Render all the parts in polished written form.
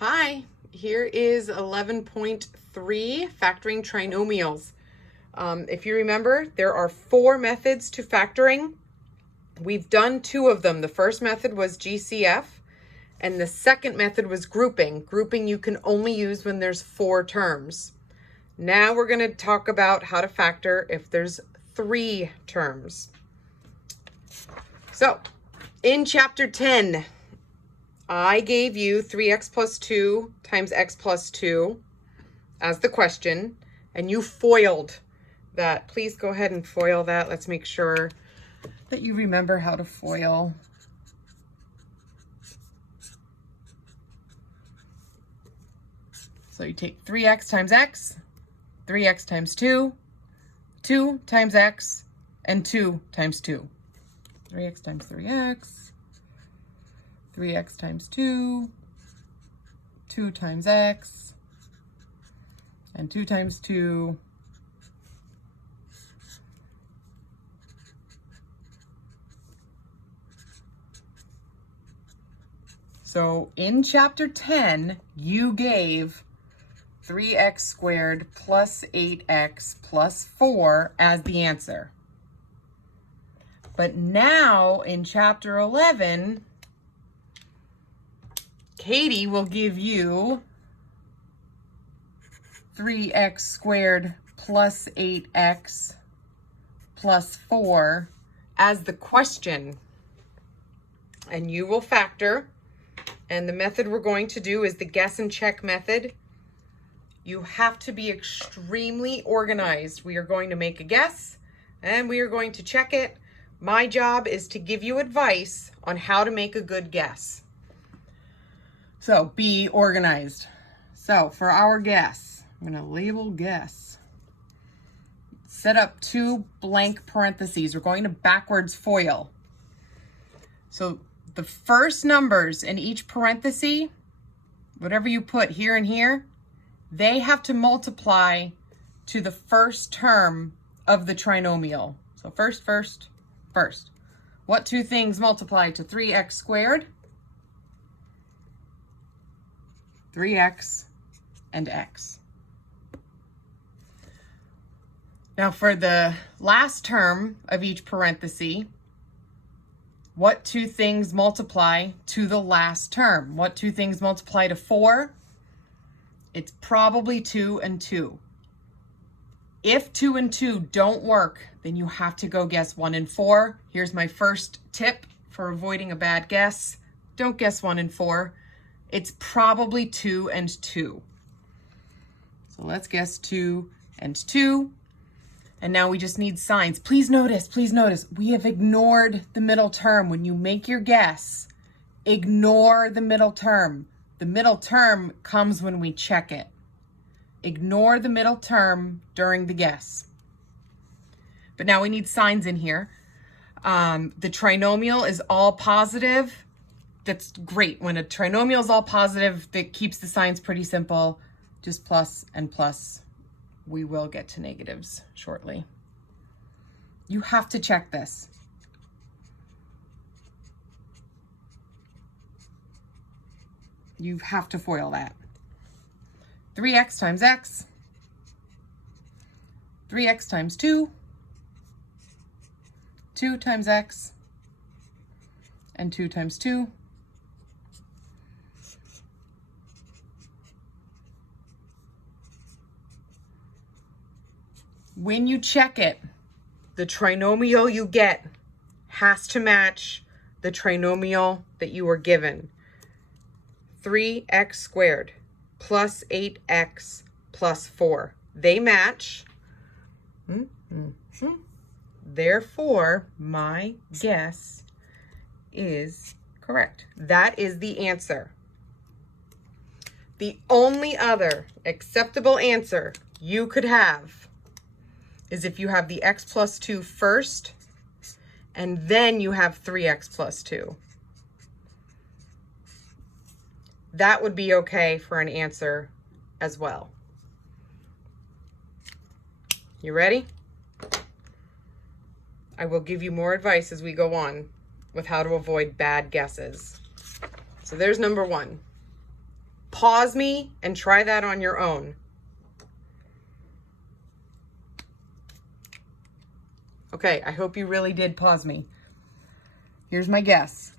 Hi, here is 11.3 factoring trinomials. If you remember, there are 4 methods to factoring. We've done 2 of them. The first method was GCF, and the second method was grouping. Grouping you can only use when there's 4 terms. Now we're going to talk about how to factor if there's 3 terms. So, in chapter 10, I gave you 3x plus 2 times x plus 2 as the question, and you foiled that. Please go ahead and foil that. Let's make sure that you remember how to foil. So you take 3x times x, 3x times 2, 2 times x, and 2 times 2. 3x times 3x. 3x times 2, 2 times x, and 2 times 2. So in chapter 10, you gave 3x squared plus 8x plus 4 as the answer. But now in chapter 11, Katie will give you 3x squared plus 8x plus 4 as the question. And you will factor. And the method we're going to do is the guess and check method. You have to be extremely organized. We are going to make a guess and we are going to check it. My job is to give you advice on how to make a good guess. So be organized. So for our guess, I'm going to label guess. Set up 2 blank parentheses. We're going to backwards FOIL. So the first numbers in each parenthesis, whatever you put here and here, they have to multiply to the first term of the trinomial. So first. What 2 things multiply to 3x squared? 3x and x. Now for the last term of each parenthesis, what 2 things multiply to the last term? What 2 things multiply to 4? It's probably 2 and 2. If 2 and 2 don't work, then you have to go guess 1 and 4. Here's my first tip for avoiding a bad guess. Don't guess 1 and 4. It's probably 2 and 2. So let's guess 2 and 2. And now we just need signs. Please notice, we have ignored the middle term. When you make your guess, ignore the middle term. The middle term comes when we check it. Ignore the middle term during the guess. But now we need signs in here. The trinomial is all positive. That's great. When a trinomial is all positive, that keeps the signs pretty simple. Just plus and plus. We will get to negatives shortly. You have to check this. You have to FOIL that. 3x times x, 3x times 2, 2 times x, and 2 times 2. When you check it, the trinomial you get has to match the trinomial that you were given. 3x squared plus 8x plus 4. They match. Therefore, my guess is correct. That is the answer. The only other acceptable answer you could have is if you have the x plus 2 first, and then you have 3x plus 2. That would be okay for an answer as well. You ready? I will give you more advice as we go on with how to avoid bad guesses. So there's number 1. pause me and try that on your own. Okay, I hope you really did pause me. Here's my guess.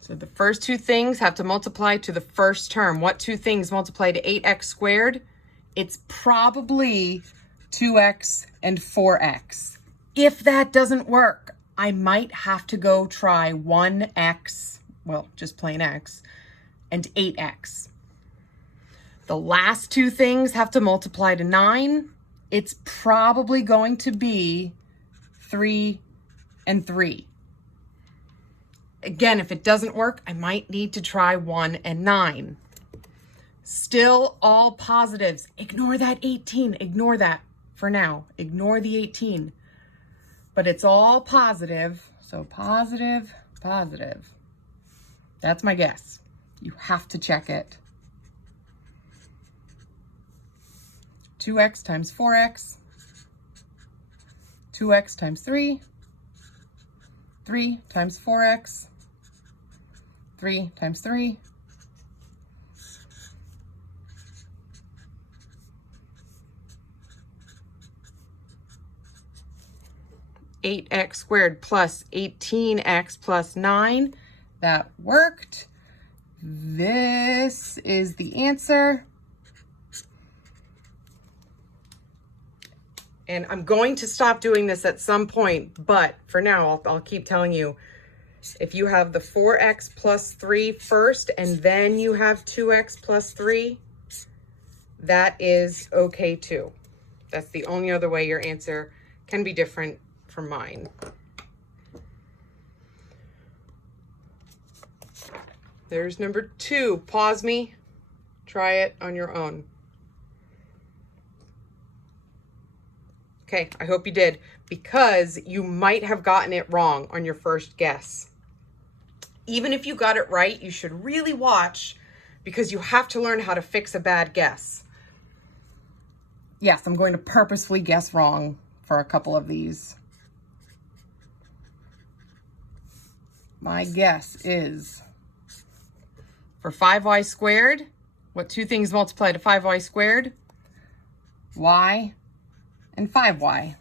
So the first two things have to multiply to the first term. What two things multiply to 8x squared? It's probably 2x and 4x. If that doesn't work, I might have to go try 1x, well, just plain x, and 8x. The last two things have to multiply to 9. It's probably going to be 3 and 3. Again, if it doesn't work, I might need to try 1 and 9. Still all positives. Ignore that 18. Ignore that for now. Ignore the 18. But it's all positive. So positive, positive. That's my guess. You have to check it. 2x times 4x. 2x times 3. 3 times 4x. 3 times 3. 8x squared plus 18x plus 9. That worked. This is the answer. And I'm going to stop doing this at some point, but for now, I'll keep telling you, if you have the 4x plus 3 first, and then you have 2x plus 3, that is okay too. That's the only other way your answer can be different from mine. There's number 2. Pause me. Try it on your own. Okay, I hope you did, because you might have gotten it wrong on your first guess. Even if you got it right, you should really watch, because you have to learn how to fix a bad guess. Yes, I'm going to purposefully guess wrong for a couple of these. My guess is for 5y squared, what two things multiply to 5y squared? Y and 5y.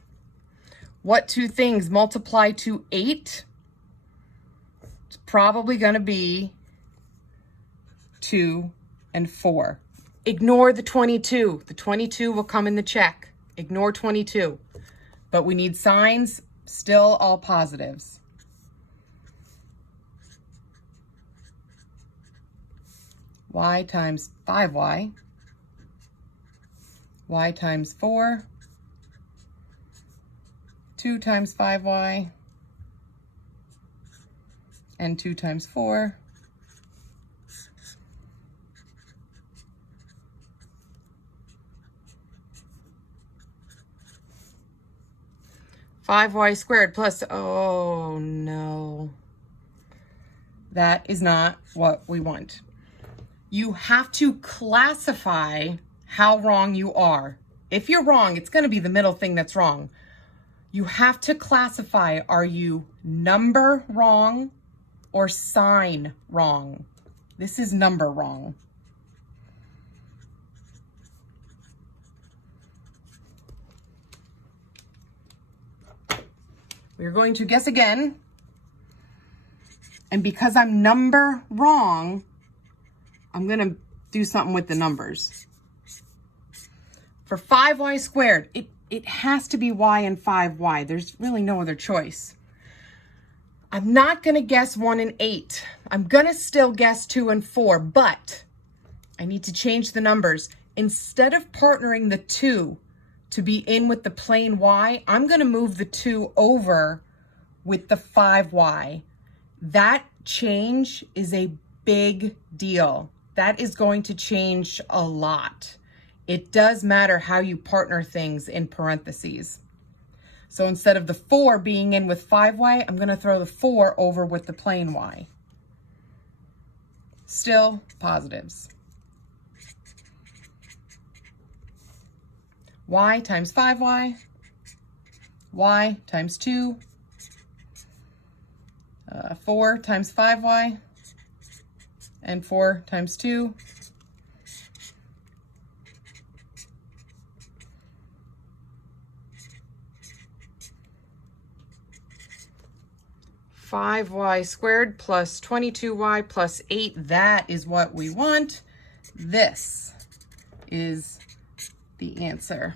What two things multiply to 8? It's probably going to be 2 and 4. Ignore the 22. The 22 will come in the check. Ignore 22. But we need signs, still all positives. Y times 5y. Y times 4. 2 times 5y. And 2 times 4. Five y squared plus, oh no. That is not what we want. You have to classify how wrong you are. If you're wrong, it's going to be the middle thing that's wrong. You have to classify, are you number wrong or sign wrong? This is number wrong. We're going to guess again. And because I'm number wrong, I'm going to do something with the numbers. For 5y squared, it has to be y and 5y. There's really no other choice. I'm not going to guess 1 and 8. I'm going to still guess 2 and 4, but I need to change the numbers. Instead of partnering the 2 to be in with the plain y, I'm going to move the 2 over with the 5y. That change is a big deal. That is going to change a lot. It does matter how you partner things in parentheses. So instead of the 4 being in with 5y, I'm going to throw the 4 over with the plain y. Still positives. Y times 5y. Y times 2. 4 times 5y, and 4 times 2. 5y squared plus 22y plus 8. That is what we want. This is the answer.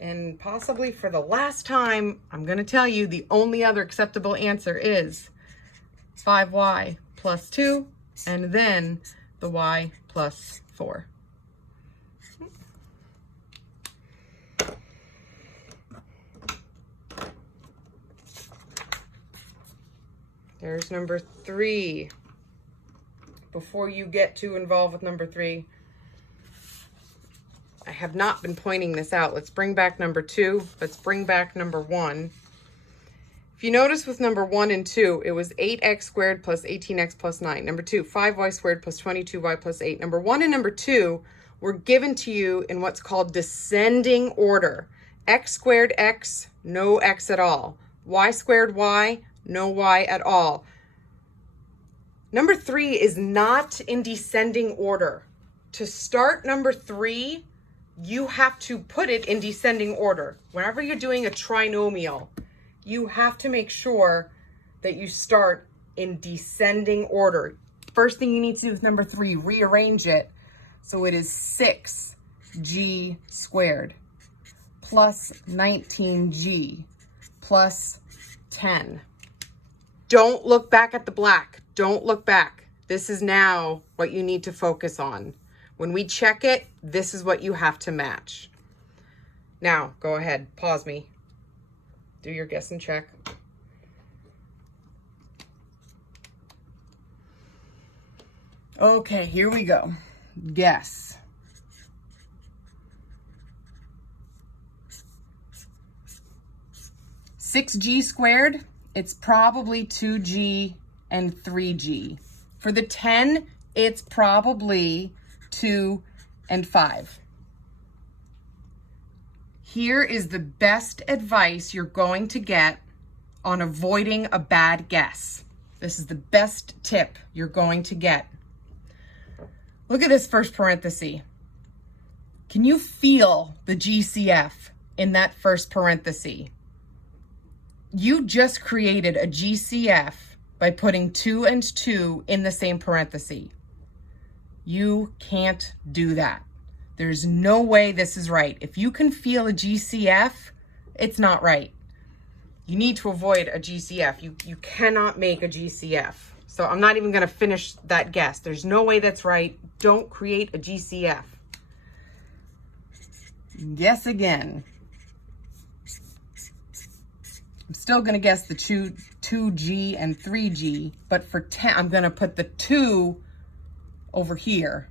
And possibly for the last time, I'm going to tell you the only other acceptable answer is 5y plus 2, and then the y plus 4. There's number 3. Before you get too involved with number 3, I have not been pointing this out. Let's bring back number 2. Let's bring back number 1. If you notice with number 1 and 2, it was 8x squared plus 18x plus 9. Number 2, 5y squared plus 22y plus 8. Number 1 and number 2 were given to you in what's called descending order. X squared x, no x at all. Y squared y, no y at all. Number 3 is not in descending order. To start number 3, you have to put it in descending order. Whenever you're doing a trinomial, you have to make sure that you start in descending order. First thing you need to do with number 3, rearrange it so it is 6g squared plus 19g plus 10. Don't look back at the black. Don't look back. This is now what you need to focus on. When we check it, this is what you have to match. Now, go ahead. Pause me. Do your guess and check. Okay, here we go. Guess. 6g squared, it's probably 2g and 3g. For the 10, it's probably 2 and 5. Here is the best advice you're going to get on avoiding a bad guess. This is the best tip you're going to get. Look at this first parenthesis. Can you feel the GCF in that first parenthesis? You just created a GCF by putting 2 and 2 in the same parenthesis. You can't do that. There's no way this is right. If you can feel a GCF, it's not right. You need to avoid a GCF. You cannot make a GCF. So I'm not even going to finish that guess. There's no way that's right. Don't create a GCF. Guess again. I'm still going to guess the 2G and 3G, but for 10, I'm going to put the 2 over here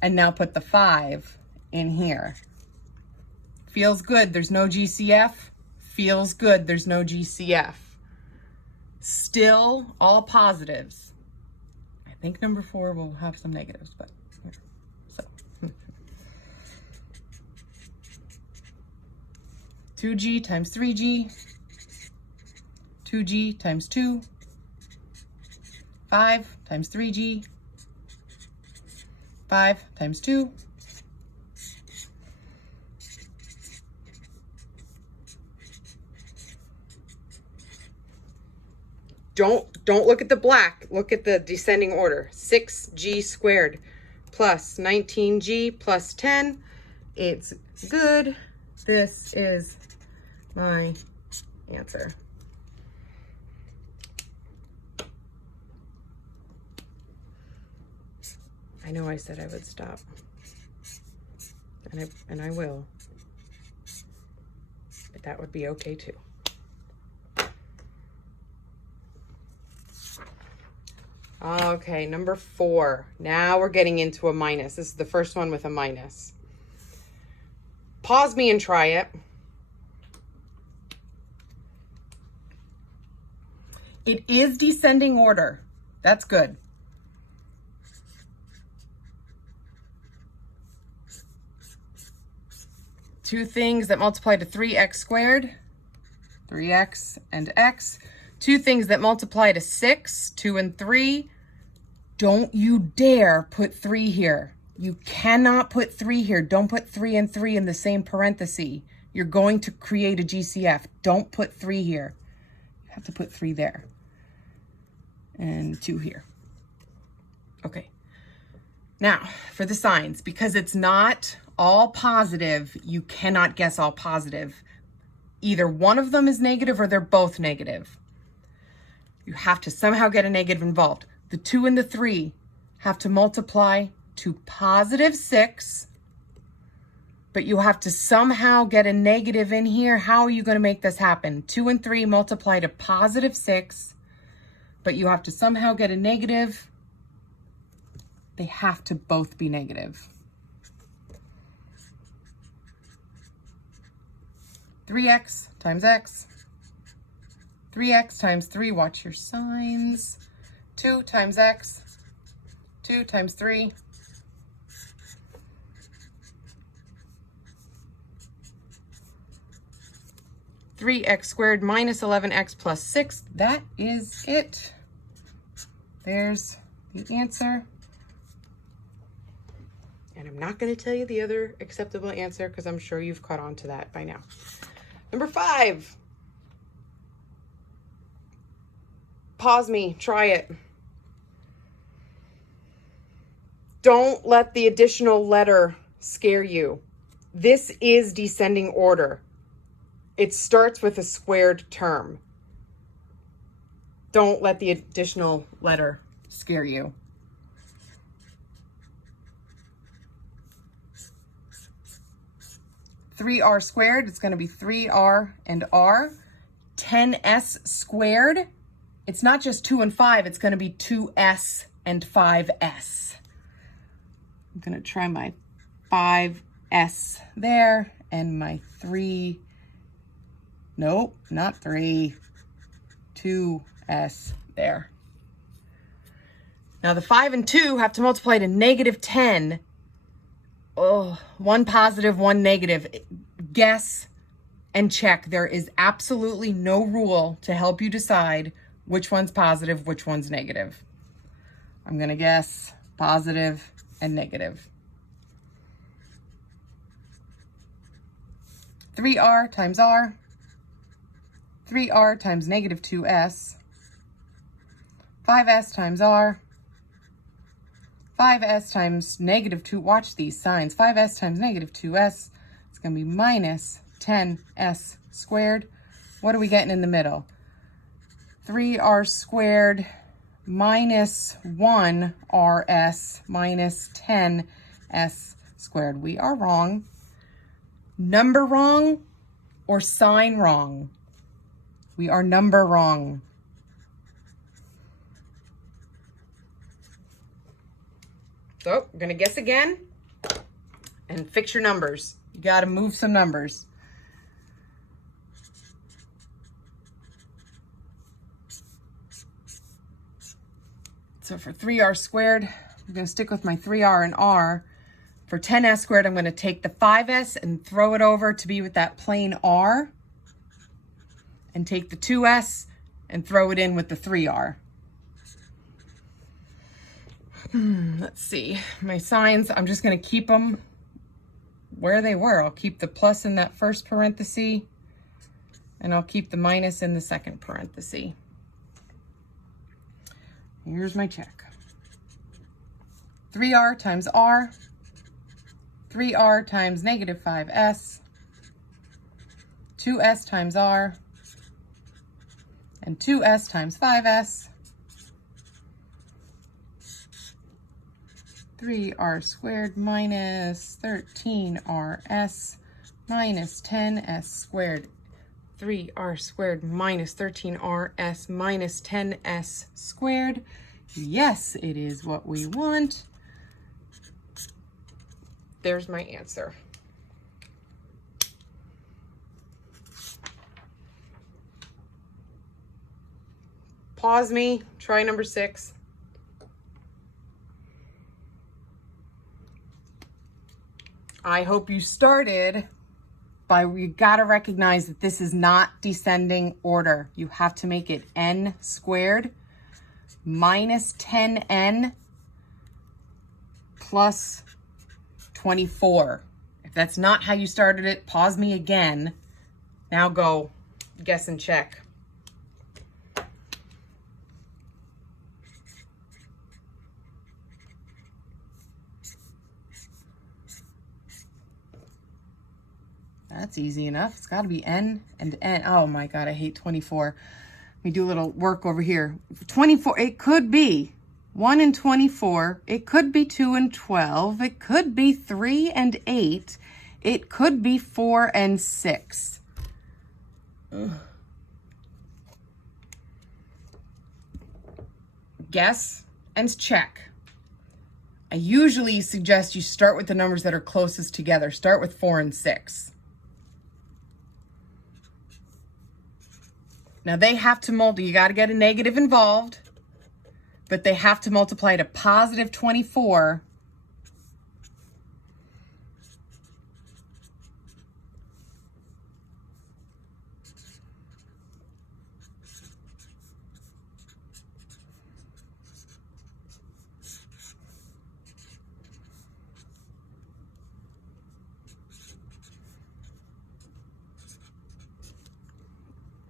and now put the 5 in here. Feels good. There's no GCF. Feels good. There's no GCF. Still all positives. I think number 4 will have some negatives, but so 2G times 3G, 2G times 2, 5 times 3G, 5 times 2, Don't look at the black. Look at the descending order. 6g squared plus 19g plus 10. It's good. This is my answer. I know I said I would stop. And I will. But that would be okay too. Okay, number 4. Now we're getting into a minus. This is the first one with a minus. Pause me and try it. It is descending order. That's good. Two things that multiply to 3x squared, 3x and x. Two things that multiply to 6, 2 and 3. Don't you dare put 3 here. You cannot put 3 here. Don't put 3 and 3 in the same parenthesis. You're going to create a GCF. Don't put 3 here. You have to put 3 there. And 2 here. Okay. Now, for the signs, because it's not all positive, you cannot guess all positive. Either one of them is negative or they're both negative. You have to somehow get a negative involved. The 2 and the 3 have to multiply to positive 6, but you have to somehow get a negative in here. How are you going to make this happen? 2 and 3 multiply to positive 6, but you have to somehow get a negative. They have to both be negative. 3x times x. 3x times 3, watch your signs. 2 times x. 2 times 3. 3x squared minus 11x plus 6. That is it. There's the answer. And I'm not going to tell you the other acceptable answer because I'm sure you've caught on to that by now. Number 5. Pause me. Try it. Don't let the additional letter scare you. This is descending order. It starts with a squared term. Don't let the additional letter scare you. (3r squared), it's going to be 3r and r. 10s squared, it's not just 2 and 5, it's going to be 2s and 5s. I'm going to try my 5s there and my 3, nope, not 3, 2s there. Now the 5 and 2 have to multiply to negative 10. Oh, one positive, one negative. Guess and check. There is absolutely no rule to help you decide which one's positive, which one's negative. I'm going to guess positive and negative. 3r times r. 3r times negative 2s. 5s times r. 5s times negative 2, watch these signs. 5s times negative 2s, it's going to be minus 10s squared. What are we getting in the middle? 3r squared minus 1rs minus 10s squared. We are wrong. Number wrong or sign wrong? We are number wrong. So we're going to guess again and fix your numbers. You got to move some numbers. So for 3r squared, I'm going to stick with my 3r and r. For 10s squared, I'm going to take the 5s and throw it over to be with that plain r. And take the 2s and throw it in with the 3r. Let's see, my signs, I'm just going to keep them where they were. I'll keep the plus in that first parenthesis, and I'll keep the minus in the second parenthesis. Here's my check. 3r times r, 3r times negative 5s, 2s times r, and 2s times 5s. 3r squared minus 13rs minus 10s squared. 3r squared minus 13rs minus 10s squared. Yes, it is what we want. There's my answer. Pause me, try number 6. I hope you started But you got to recognize that this is not descending order. You have to make it n squared minus 10n plus 24. If that's not how you started it, pause me again. Now go guess and check. That's easy enough. It's got to be n and n. Oh my God, I hate 24. Let me do a little work over here. 24, it could be 1 and 24. It could be 2 and 12. It could be 3 and 8. It could be 4 and 6. Ugh. Guess and check. I usually suggest you start with the numbers that are closest together. Start with 4 and 6. Now they have to multiply, you got to get a negative involved, but they have to multiply to positive 24.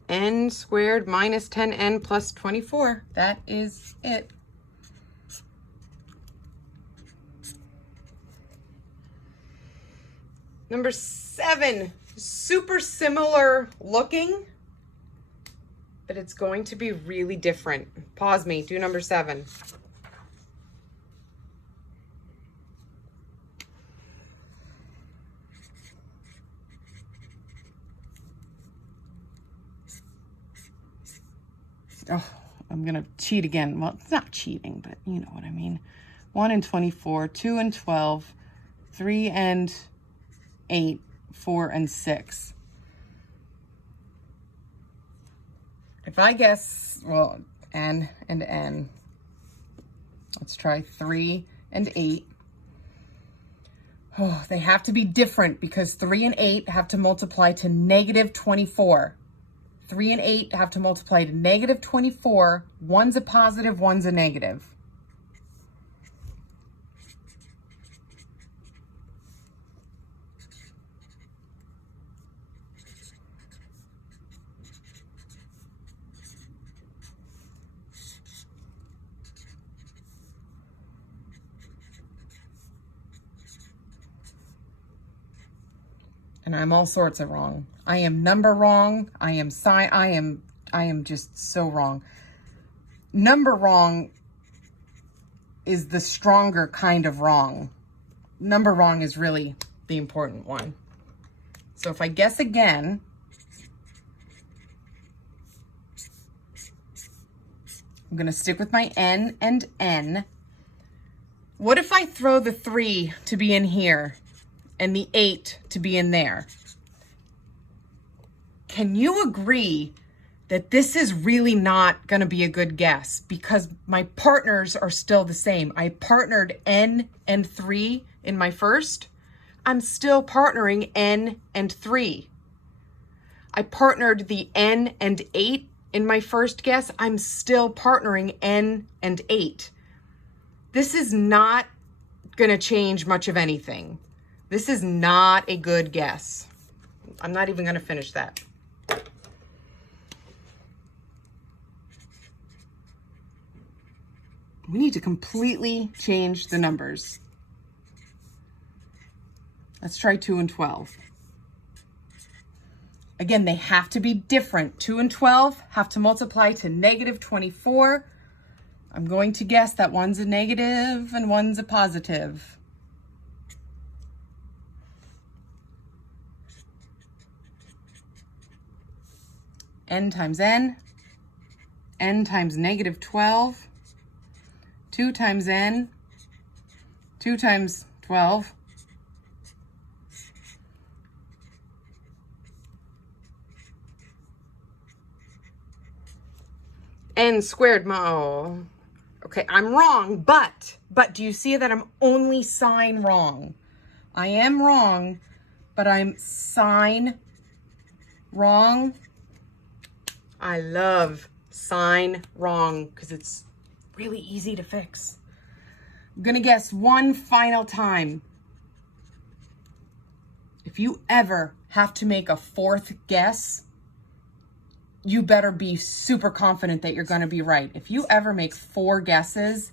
N squared minus 10n plus 24. That is it. Number 7, super similar looking, but it's going to be really different. Pause me, do number 7. Oh, I'm going to cheat again. Well, it's not cheating, but you know what I mean. 1 and 24, 2 and 12, 3 and 8, 4 and 6. If I guess, well, n and n. Let's try 3 and 8. Oh, they have to be different because 3 and 8 have to multiply to negative 24. 3 and 8 have to multiply to negative 24. One's a positive, one's a negative. And I'm all sorts of wrong. I am number wrong. I am just so wrong. Number wrong is the stronger kind of wrong. Number wrong is really the important one. So if I guess again, I'm going to stick with my n and n. What if I throw the 3 to be in here and the 8 to be in there? Can you agree that this is really not going to be a good guess because my partners are still the same? I partnered n and 3 in my first. I'm still partnering n and 3. I partnered the n and 8 in my first guess. I'm still partnering n and 8. This is not going to change much of anything. This is not a good guess. I'm not even going to finish that. We need to completely change the numbers. Let's try 2 and 12. Again, they have to be different. 2 and 12 have to multiply to negative 24. I'm going to guess that one's a negative and one's a positive. N times n times negative 12, 2 times n, 2 times 12, n squared. Oh, okay, I'm wrong, but do you see that I'm only sign wrong? I am wrong, but I'm sign wrong. I love sign wrong because it's really easy to fix. I'm gonna guess one final time. If you ever have to make a fourth guess, you better be super confident that you're gonna be right. If you ever make 4 guesses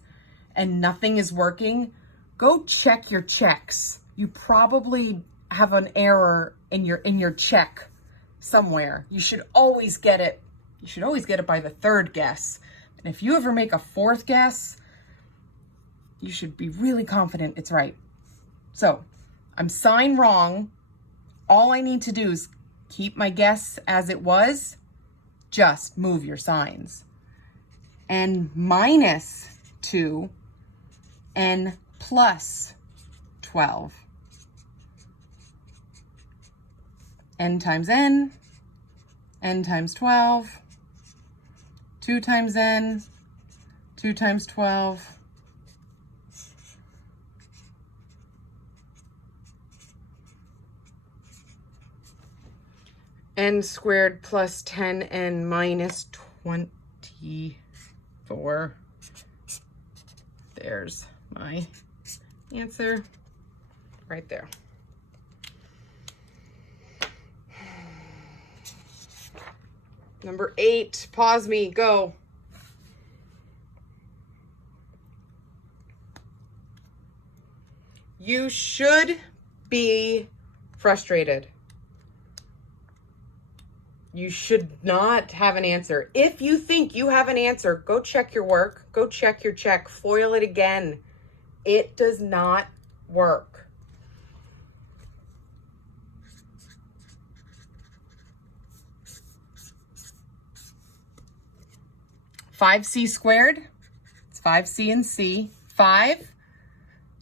and nothing is working, go check your checks. You probably have an error in your check somewhere. You should always get it. You should always get it by the 3rd guess. And if you ever make a 4th guess, you should be really confident it's right. So I'm sign wrong. All I need to do is keep my guess as it was. Just move your signs. N minus 2, N plus 12. N times N, N times 12, 2 times N, 2 times 12. N squared plus 10n minus 24. There's my answer right there. Number 8, pause me, go. You should be frustrated. You should not have an answer. If you think you have an answer, go check your work, go check your check, FOIL it again. It does not work. Five c squared, it's 5c and c. 5,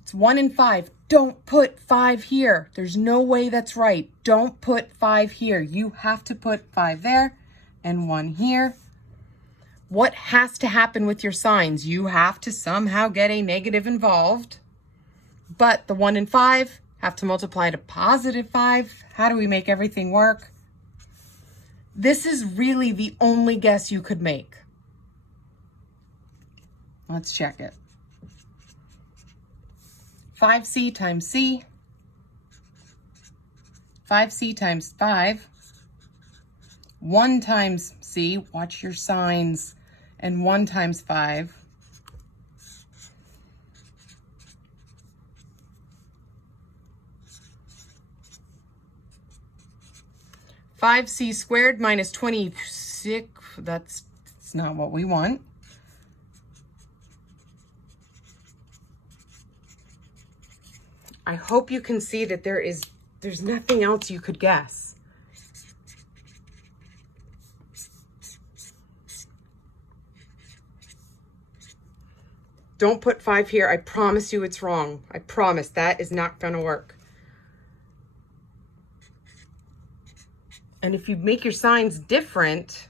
it's 1 and 5. Don't put 5 here. There's no way that's right. Don't put 5 here. You have to put 5 there and 1 here. What has to happen with your signs? You have to somehow get a negative involved, but the 1 and 5 have to multiply to positive 5. How do we make everything work? This is really the only guess you could make. Let's check it. 5c times c, 5c times 5, 1 times c, watch your signs, and 1 times 5. Five c squared minus 26, that's not what we want. I hope you can see that there's nothing else you could guess. Don't put 5 here. I promise you it's wrong. I promise that is not going to work. And if you make your signs different,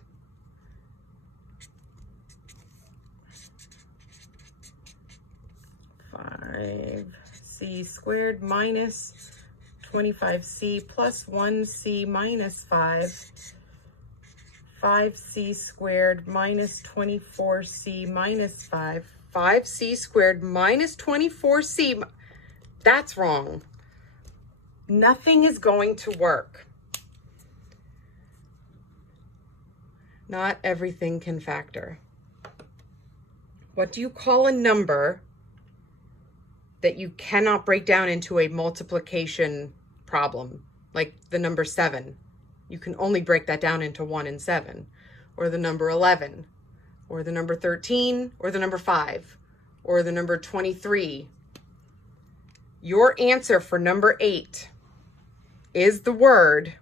c squared minus 25c plus 1c minus 5, 5c squared minus 24c minus 5, 5c squared minus 24c, that's wrong. Nothing is going to work. Not everything can factor. What do you call a number that you cannot break down into a multiplication problem? Like the number 7. You can only break that down into 1 and 7. Or the number 11. Or the number 13. Or the number 5. Or the number 23. Your answer for number 8 is the word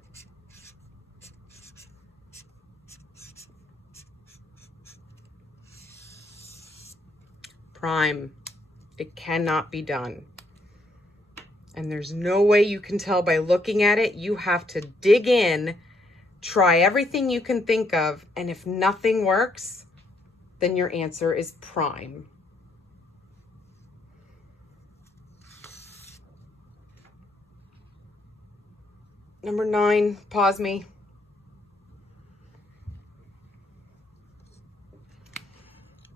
prime. It cannot be done. And there's no way you can tell by looking at it. You have to dig in, try everything you can think of, and if nothing works, then your answer is prime. Number 9, pause me.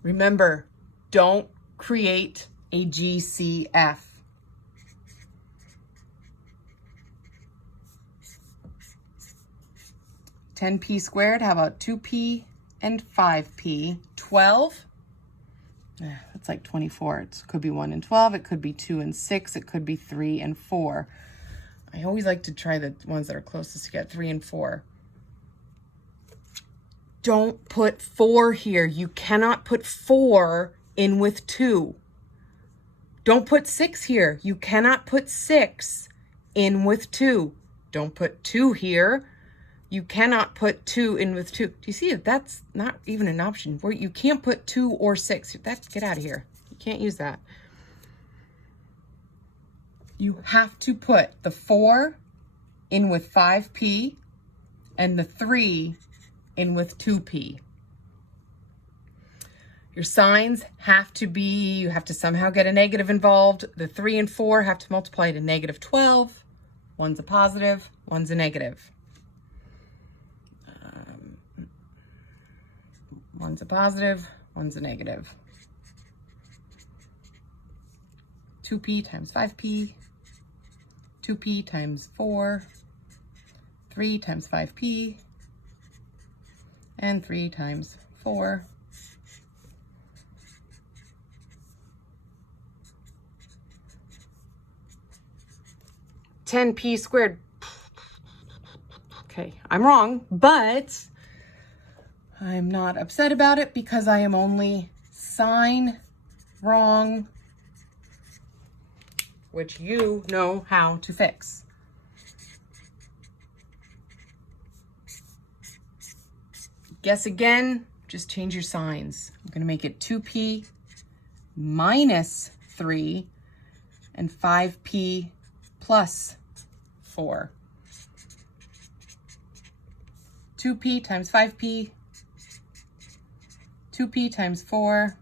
Remember, don't create a GCF. (10p squared), how about 2p and 5p? 12? That's like 24. It could be 1 and 12. It could be 2 and 6. It could be 3 and 4. I always like to try the ones that are closest to get 3 and 4. Don't put 4 here. You cannot put 4 in with 2. Don't put 6 here. You cannot put 6 in with 2. Don't put 2 here. You cannot put 2 in with 2. Do you see it? That's not even an option. You can't put 2 or 6. Get out of here. You can't use that. You have to put the 4 in with 5p and the 3 in with 2p. Your signs have to be, you have to somehow get a negative involved. The 3 and 4 have to multiply to negative 12. One's a positive, one's a negative. One's a positive, one's a negative. 2p times 5p, 2p times 4, 3 times 5p, and 3 times 4. (10p squared). Okay, I'm wrong, but I'm not upset about it because I am only sign wrong, which you know how to fix. Guess again, just change your signs. I'm going to make it 2p minus 3 and 5p plus 4. 2p times 5p, 2p times 4,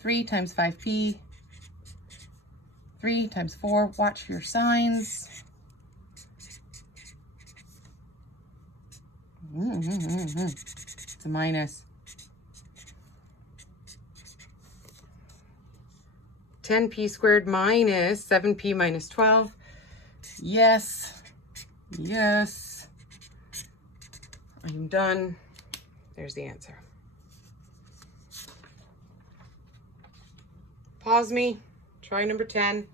3 times 5p, 3 times 4. Watch your signs. It's a minus. 10p squared minus 7p minus 12. Yes. Yes. I'm done. There's the answer. Pause me. Try number 10.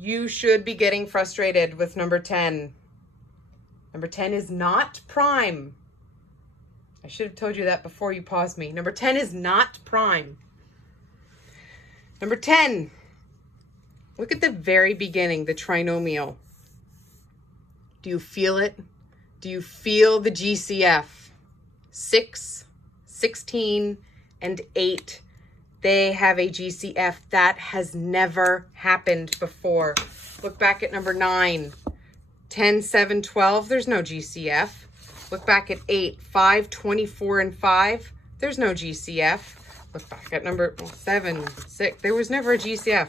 You should be getting frustrated with number 10. Number 10 is not prime. I should have told you that before you paused me. Number 10 is not prime. Number 10. Look at the very beginning, the trinomial. Do you feel it? Do you feel the GCF? 6, 16, and 8. They have a GCF. That has never happened before. Look back at number 9. 10, 7, 12. There's no GCF. Look back at 8, 5, 24, and 5. There's no GCF. Look back at number 7, 6. There was never a GCF.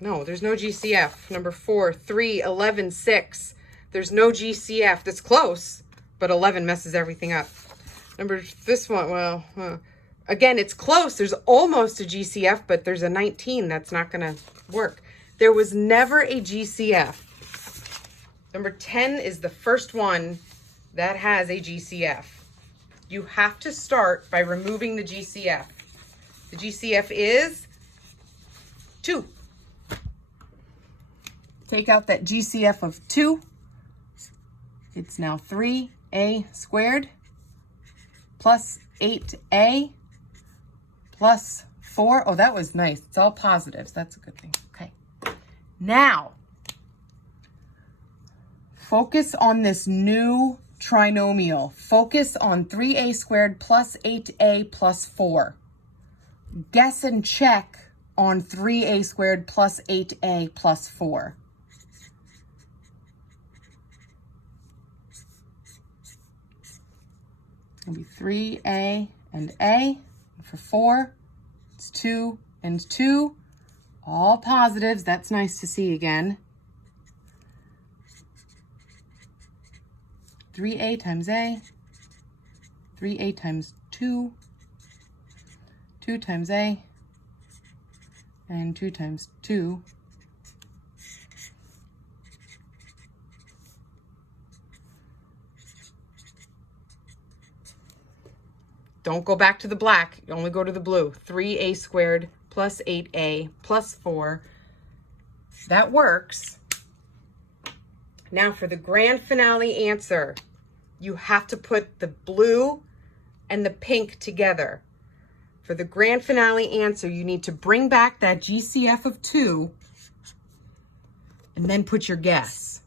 No, there's no GCF. Number 4, 3, 11, 6. There's no GCF. That's close, but 11 messes everything up. This one, well, again, it's close. There's almost a GCF, but there's a 19. That's not going to work. There was never a GCF. Number 10 is the first one that has a GCF. You have to start by removing the GCF. The GCF is 2. Take out that GCF of 2. It's now 3a squared plus 8a plus 4. Oh, that was nice. It's all positives. That's a good thing. Okay. Now, focus on this new trinomial. Focus on 3a squared plus 8a plus 4. Guess and check on 3a squared plus 8a plus 4. It'll be 3a and a. For 4, it's 2 and 2, all positives. That's nice to see again. 3a times a, 3a times 2, 2 times a, and 2 times 2. Don't go back to the black, you only go to the blue. 3a squared plus 8a plus 4. That works. Now for the grand finale answer, you have to put the blue and the pink together. For the grand finale answer, you need to bring back that GCF of 2 and then put your guess.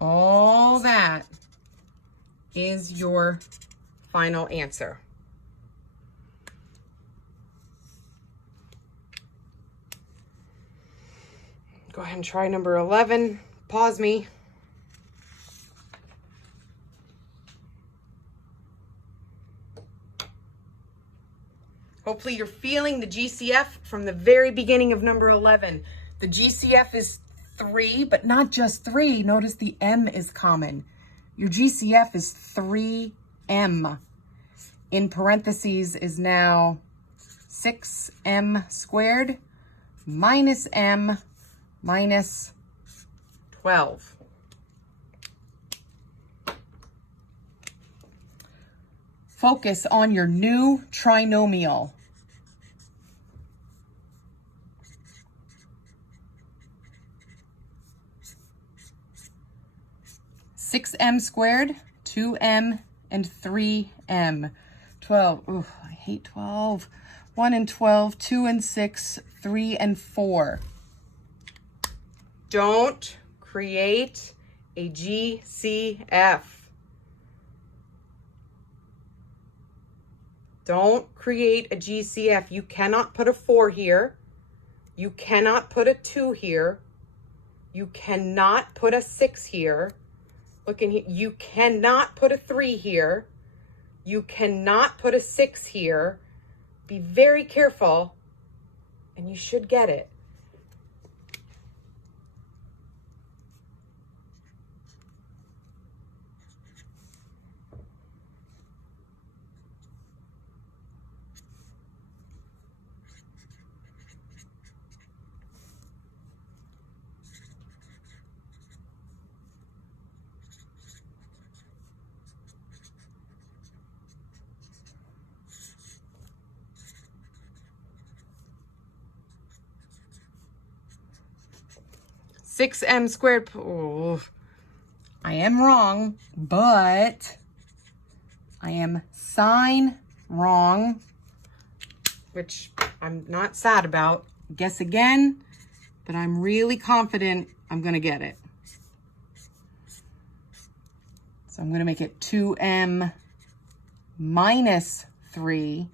All that is your final answer. Go ahead and try number 11. Pause me. Hopefully you're feeling the GCF from the very beginning of number 11. The GCF is 3, but not just 3. Notice the M is common. Your GCF is 3M. In parentheses is now 6m squared minus m minus 12. Focus on your new trinomial. Six m squared, 2m, and 3m. 12. Ooh, I hate 12. 1 and 12, 2 and 6, 3 and 4. Don't create a GCF. Don't create a GCF. You cannot put a 4 here. You cannot put a 2 here. You cannot put a 6 here. Look in here. You cannot put a 3 here. You cannot put a 6 here. Be very careful, and you should get it. Six m squared. Oh, I am wrong, but I am sign wrong, which I'm not sad about. Guess again, but I'm really confident I'm going to get it. So I'm going to make it 2m minus 3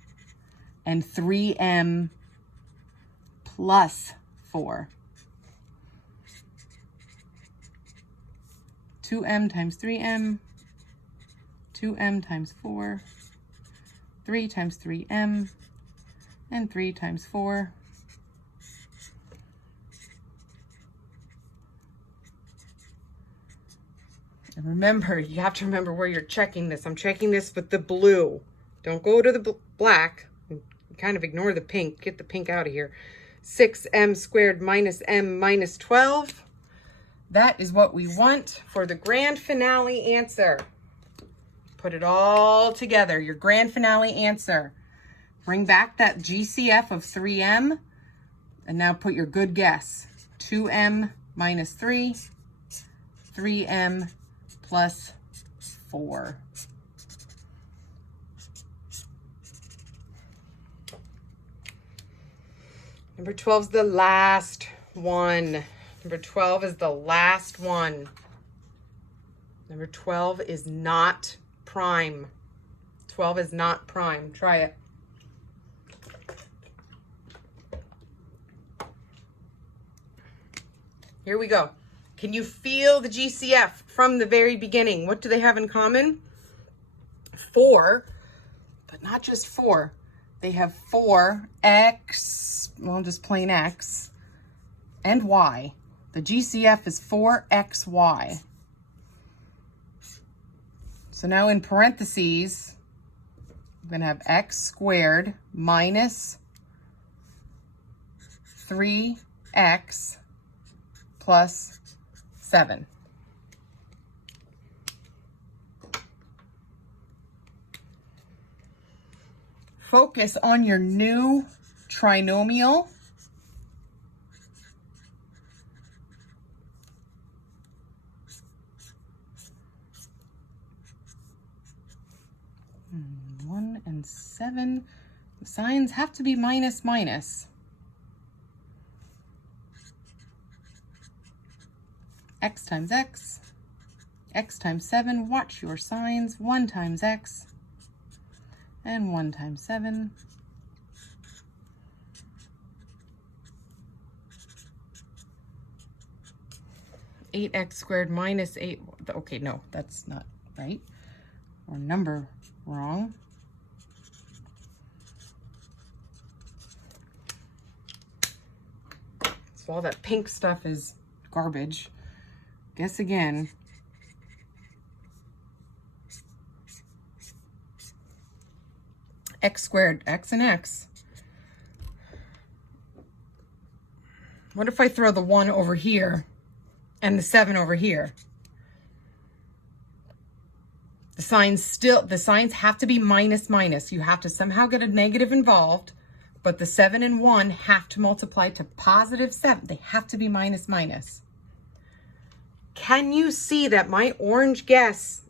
and 3m plus 4. 2m times 3m, 2m times 4, 3 times 3m, and 3 times 4. And remember, you have to remember where you're checking this. I'm checking this with the blue. Don't go to the black. Kind of ignore the pink. Get the pink out of here. 6m squared minus m minus 12. That is what we want for the grand finale answer. Put it all together, your grand finale answer. Bring back that GCF of 3m, and now put your good guess. 2m minus 3, 3m plus 4. Number 12 is the last one. Number 12 is the last one. Number 12 is not prime. 12 is not prime. Try it. Here we go. Can you feel the GCF from the very beginning? What do they have in common? 4, but not just 4. They have 4x, well, just plain x, and y. The GCF is 4xy. So now in parentheses, I'm going to have x squared minus 3x plus 7. Focus on your new trinomial. And 1 and 7. The signs have to be minus minus. X times x. X times 7. Watch your signs. 1 times x. And 1 times 7. Eight x squared minus 8. Okay, no, that's not right. Or number wrong. So all that pink stuff is garbage. Guess again. X squared, x and x. What if I throw the 1 over here and the 7 over here? The signs have to be minus minus. You have to somehow get a negative involved, but the 7 and 1 have to multiply to positive 7. They have to be minus minus. Can you see that my orange guess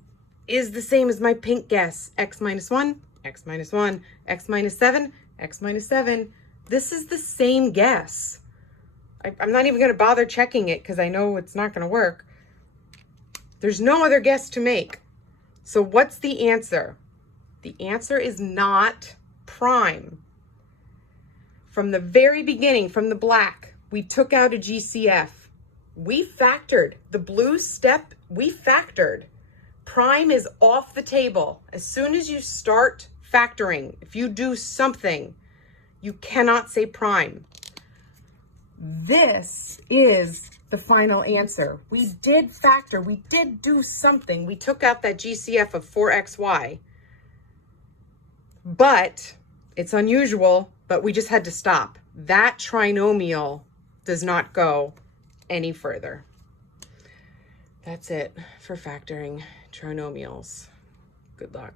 is the same as my pink guess? X minus 1. X minus 1, X minus 7, X minus 7. This is the same guess. I'm not even going to bother checking it because I know it's not going to work. There's no other guess to make. So what's the answer? The answer is not prime. From the very beginning, from the black, we took out a GCF. We factored. The blue step, we factored. Prime is off the table. As soon as you start factoring, if you do something, you cannot say prime. This is the final answer. We did factor. We did do something. We took out that GCF of 4xy. But it's unusual, but we just had to stop. That trinomial does not go any further. That's it for factoring trinomials. Good luck.